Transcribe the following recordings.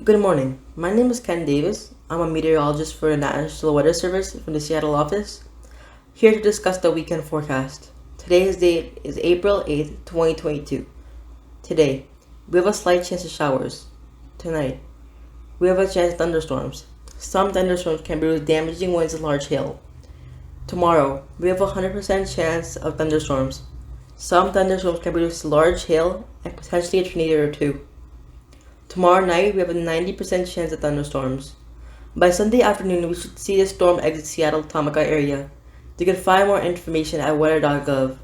Good morning. My name is Ken Davis. I'm a meteorologist for the National Weather Service from the Seattle office, here to discuss the weekend forecast. Today's date is April 8th, 2022. Today, we have a slight chance of showers. Tonight, we have a chance of thunderstorms. Some thunderstorms can produce damaging winds and large hail. Tomorrow, we have a 100% chance of thunderstorms. Some thunderstorms can produce large hail and potentially a tornado or two. Tomorrow night, we have a 90% chance of thunderstorms. By Sunday afternoon, we should see the storm exit Seattle Tamaka area. You can find more information at weather.gov.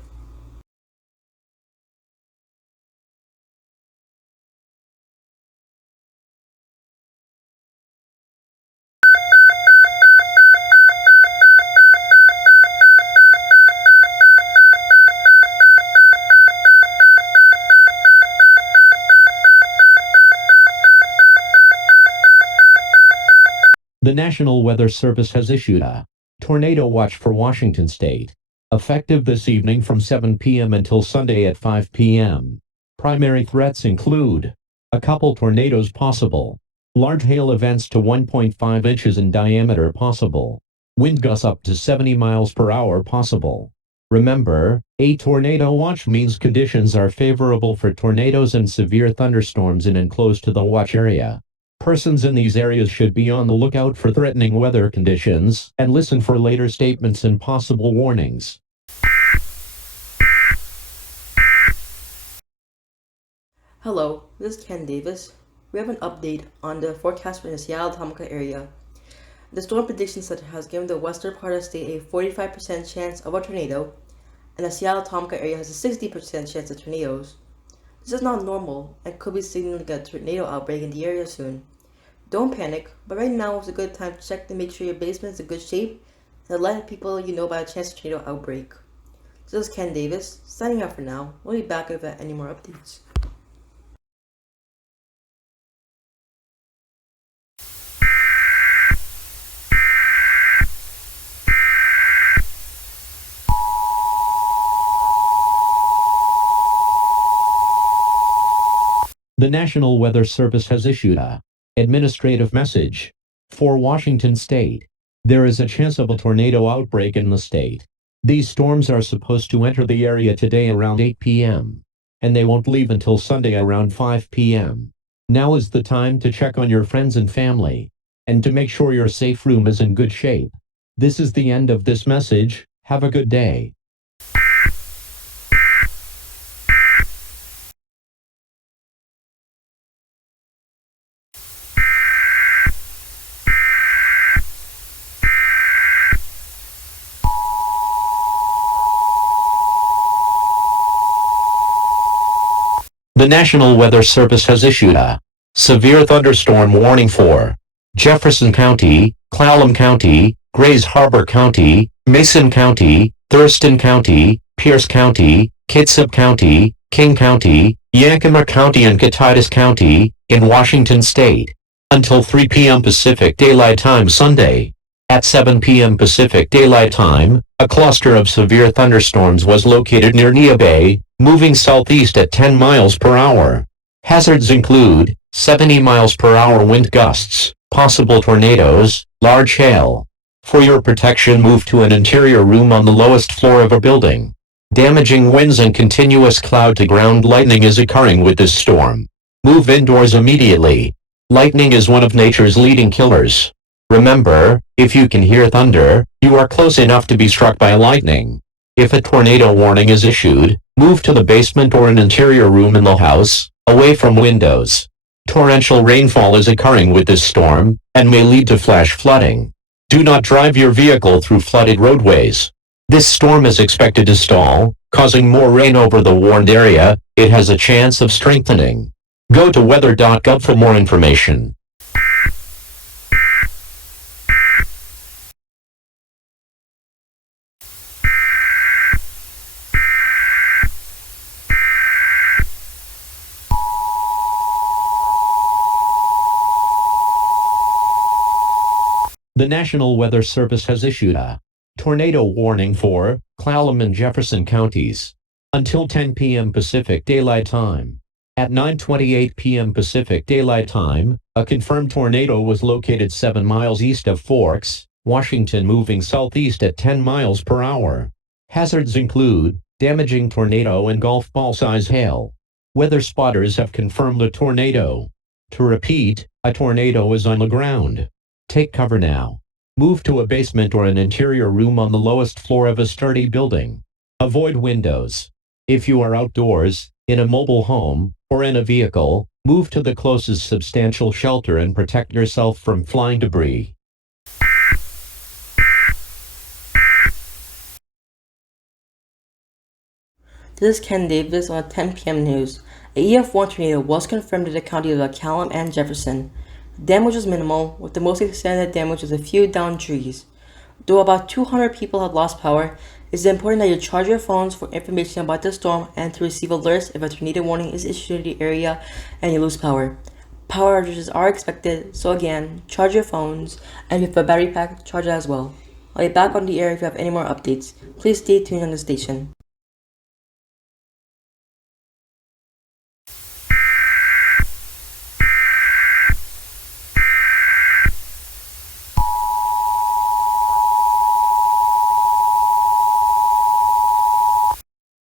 The National Weather Service has issued a tornado watch for Washington state, effective this evening from 7 p.m. until Sunday at 5 p.m. Primary threats include a couple tornadoes possible, large hail events to 1.5 inches in diameter possible, wind gusts up to 70 miles per hour possible. Remember, a tornado watch means conditions are favorable for tornadoes and severe thunderstorms in and close to the watch area. Persons in these areas should be on the lookout for threatening weather conditions and listen for later statements and possible warnings. Hello, this is Ken Davis. We have an update on the forecast for the Seattle Tamaka area. The Storm Prediction Center has given the western part of the state a 45% chance of a tornado, and the Seattle Tamaka area has a 60% chance of tornadoes. This is not normal and could be signaling a tornado outbreak in the area soon. Don't panic, but right now is a good time to check to make sure your basement is in good shape and to let people you know about a chance of tornado outbreak. This is Ken Davis, signing off for now. We'll be back if there are any more updates. The National Weather Service has issued a administrative message for Washington state. There is a chance of a tornado outbreak in the state. These storms are supposed to enter the area today around 8 p.m. and they won't leave until Sunday around 5 p.m. Now is the time to check on your friends and family and to make sure your safe room is in good shape. This is the end of this message. Have a good day. The National Weather Service has issued a severe thunderstorm warning for Jefferson County, Clallam County, Grays Harbor County, Mason County, Thurston County, Pierce County, Kitsap County, King County, Yakima County and Cotydus County, in Washington state, until 3 p.m. Pacific Daylight Time Sunday. At 7 p.m. Pacific Daylight Time, a cluster of severe thunderstorms was located near Nia Bay, moving southeast at 10 miles per hour. Hazards include 70 miles per hour wind gusts, possible tornadoes, large hail. For your protection, move to an interior room on the lowest floor of a building. Damaging winds and continuous cloud-to-ground lightning is occurring with this storm. Move indoors immediately. Lightning is one of nature's leading killers. Remember, if you can hear thunder, you are close enough to be struck by lightning. If a tornado warning is issued, move to the basement or an interior room in the house, away from windows. Torrential rainfall is occurring with this storm, and may lead to flash flooding. Do not drive your vehicle through flooded roadways. This storm is expected to stall, causing more rain over the warned area. It has a chance of strengthening. Go to weather.gov for more information. The National Weather Service has issued a tornado warning for Clallam and Jefferson counties until 10 p.m. Pacific Daylight Time. At 9:28 p.m. Pacific Daylight Time, A confirmed tornado was located 7 miles east of Forks, Washington, moving southeast at 10 miles per hour. Hazards include damaging tornado and golf ball-size hail. Weather spotters have confirmed a tornado. To repeat, a tornado is on the ground. Take cover now. Move to a basement or an interior room on the lowest floor of a sturdy building. Avoid windows. If you are outdoors, in a mobile home, or in a vehicle, move to the closest substantial shelter and protect yourself from flying debris. This is Ken Davis on 10 p.m. news. A EF1 tornado was confirmed in the counties of Clallam and Jefferson. Damage was minimal, with the most extended damage was a few downed trees. Though about 200 people have lost power, it's important that you charge your phones for information about the storm and to receive alerts if a tornado warning is issued in the area and you lose power. Power outages are expected, so again, charge your phones, and if you have a battery pack, charge it as well. I'll be back on the air if you have any more updates. Please stay tuned on the station.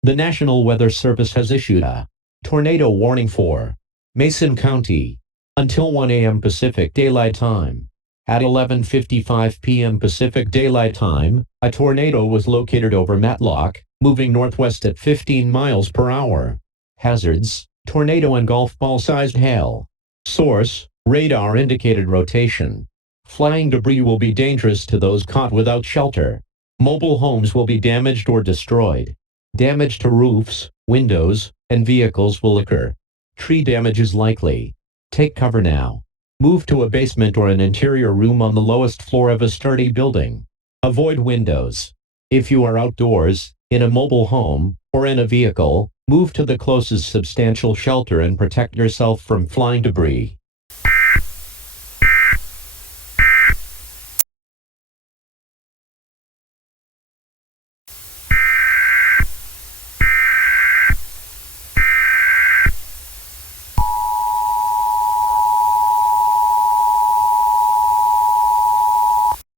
The National Weather Service has issued a tornado warning for Mason County until 1 a.m. Pacific Daylight Time. At 11:55 p.m. Pacific Daylight Time, a tornado was located over Matlock, moving northwest at 15 miles per hour. Hazards: tornado and golf ball-sized hail. Source: radar indicated rotation. Flying debris will be dangerous to those caught without shelter. Mobile homes will be damaged or destroyed. Damage to roofs, windows, and vehicles will occur. Tree damage is likely. Take cover now. Move to a basement or an interior room on the lowest floor of a sturdy building. Avoid windows. If you are outdoors, in a mobile home, or in a vehicle, move to the closest substantial shelter and protect yourself from flying debris.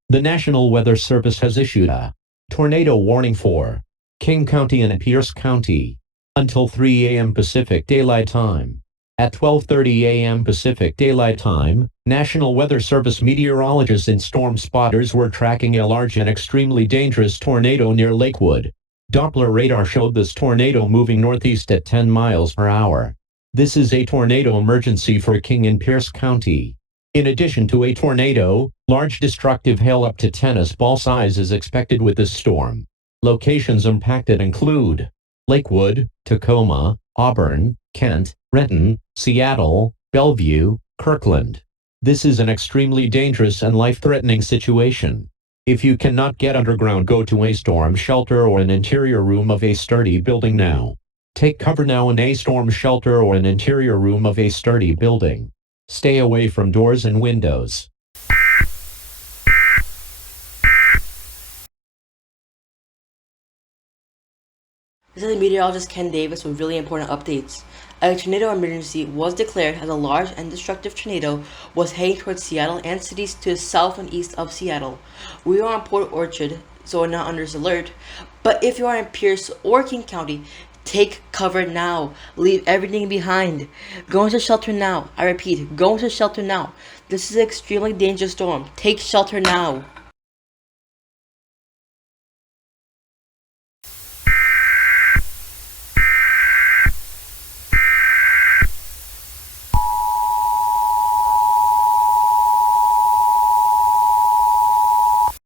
The National Weather Service has issued a tornado warning for King County and Pierce County until 3 a.m. Pacific Daylight Time. At 12:30 a.m. Pacific Daylight Time, National Weather Service meteorologists and storm spotters were tracking a large and extremely dangerous tornado near Lakewood. Doppler radar showed this tornado moving northeast at 10 miles per hour. This is a tornado emergency for King and Pierce County. In addition to a tornado, large destructive hail up to tennis ball size is expected with this storm. Locations impacted include Lakewood, Tacoma, Auburn, Kent, Renton, Seattle, Bellevue, Kirkland. This is an extremely dangerous and life-threatening situation. If you cannot get underground, go to a storm shelter or an interior room of a sturdy building now. Take cover now in a storm shelter or an interior room of a sturdy building. Stay away from doors and windows. This is meteorologist Ken Davis with really important updates. A tornado emergency was declared as a large and destructive tornado was heading towards Seattle and cities to the south and east of Seattle. We are on Port Orchard, so we're not under this alert. But if you are in Pierce or King County, take cover now. Leave everything behind. Go into shelter now. I repeat, go into shelter now. This is an extremely dangerous storm. Take shelter now.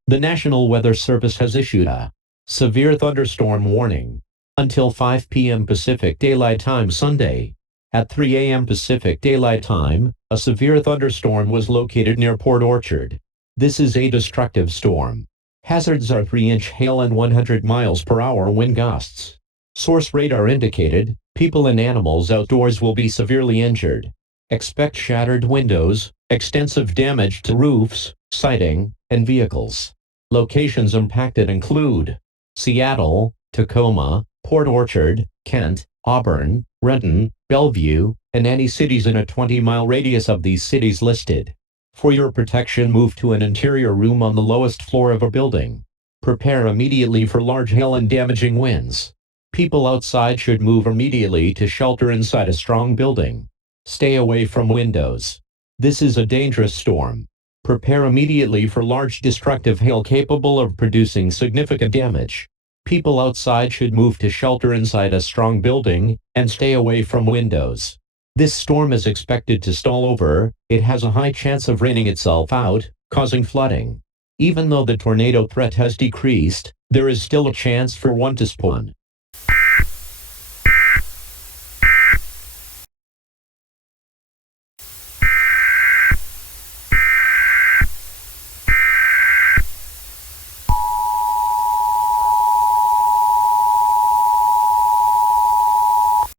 The National Weather Service has issued a severe thunderstorm warning until 5 p.m. Pacific Daylight Time Sunday. At 3 a.m. Pacific Daylight Time, a severe thunderstorm was located near Port Orchard. This is a destructive storm. Hazards are 3-inch hail and 100 miles per hour wind gusts. Source radar indicated people and animals outdoors will be severely injured. Expect shattered windows, extensive damage to roofs, siding, and vehicles. Locations impacted include Seattle, Tacoma, Port Orchard, Kent, Auburn, Renton, Bellevue, and any cities in a 20-mile radius of these cities listed. For your protection, move to an interior room on the lowest floor of a building. Prepare immediately for large hail and damaging winds. People outside should move immediately to shelter inside a strong building. Stay away from windows. This is a dangerous storm. Prepare immediately for large destructive hail capable of producing significant damage. People outside should move to shelter inside a strong building and stay away from windows. This storm is expected to stall over. It has a high chance of raining itself out, causing flooding. Even though the tornado threat has decreased, there is still a chance for one to spawn.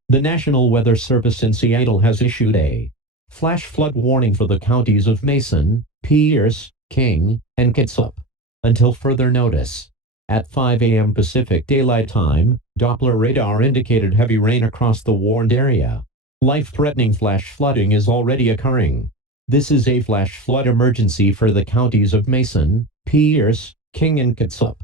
The National Weather Service in Seattle has issued a flash flood warning for the counties of Mason, Pierce, King, and Kitsap until further notice. At 5 a.m. Pacific Daylight Time, Doppler radar indicated heavy rain across the warned area. Life-threatening flash flooding is already occurring. This is a flash flood emergency for the counties of Mason, Pierce, King, and Kitsap.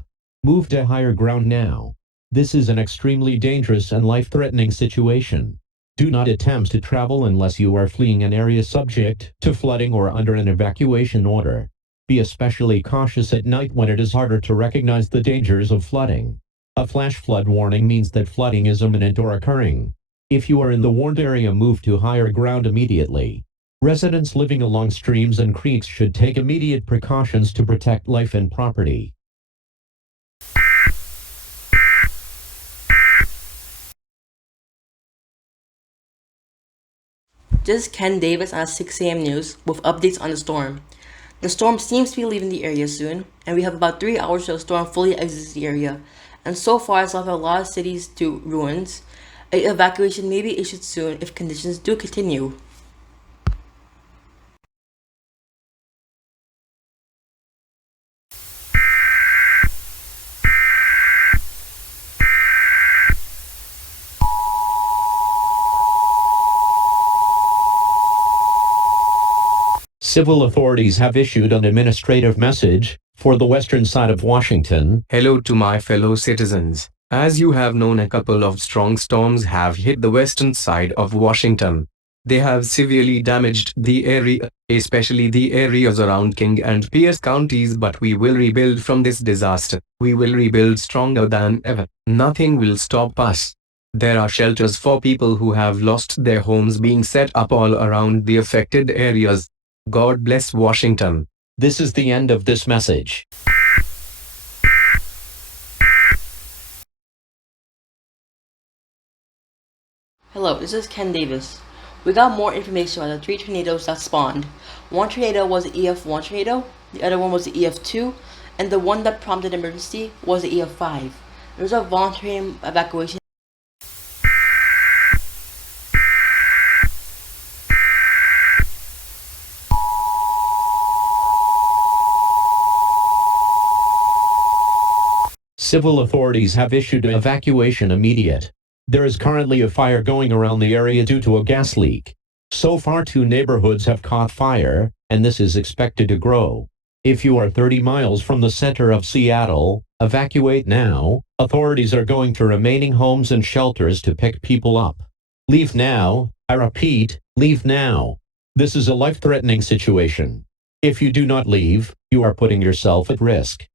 Move to higher ground now. This is an extremely dangerous and life-threatening situation. Do not attempt to travel unless you are fleeing an area subject to flooding or under an evacuation order. Be especially cautious at night when it is harder to recognize the dangers of flooding. A flash flood warning means that flooding is imminent or occurring. If you are in the warned area, move to higher ground immediately. Residents living along streams and creeks should take immediate precautions to protect life and property. This is Ken Davis on 6 a.m. News with updates on the storm. The storm seems to be leaving the area soon, and we have about 3 hours till the storm fully exits the area. And so far, it's left a lot of cities to ruins. An evacuation may be issued soon if conditions do continue. Civil authorities have issued an administrative message for the western side of Washington. Hello to my fellow citizens. As you have known, a couple of strong storms have hit the western side of Washington. They have severely damaged the area, especially the areas around King and Pierce counties, but we will rebuild from this disaster. We will rebuild stronger than ever. Nothing will stop us. There are shelters for people who have lost their homes being set up all around the affected areas. God bless Washington. This is the end of this message. Hello, this is Ken Davis. We got more information on the 3 tornadoes that spawned. One tornado was the EF1 tornado, the other one was the EF2, and the one that prompted emergency was the EF5. There was a voluntary evacuation. Civil authorities have issued an evacuation immediate. There is currently a fire going around the area due to a gas leak. So far, 2 neighborhoods have caught fire, and this is expected to grow. If you are 30 miles from the center of Seattle, evacuate now. Authorities are going to remaining homes and shelters to pick people up. Leave now. I repeat, leave now. This is a life-threatening situation. If you do not leave, you are putting yourself at risk.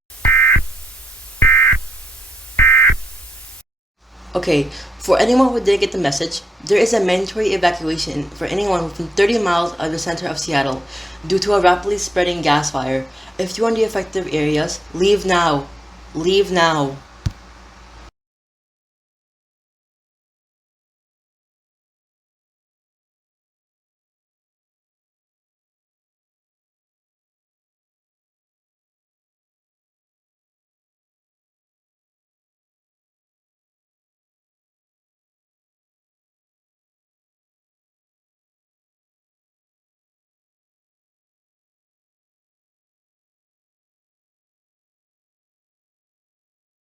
Okay, for anyone who didn't get the message, there is a mandatory evacuation for anyone within 30 miles of the center of Seattle due to a rapidly spreading gas fire. If you're in the affected areas, leave now. Leave now.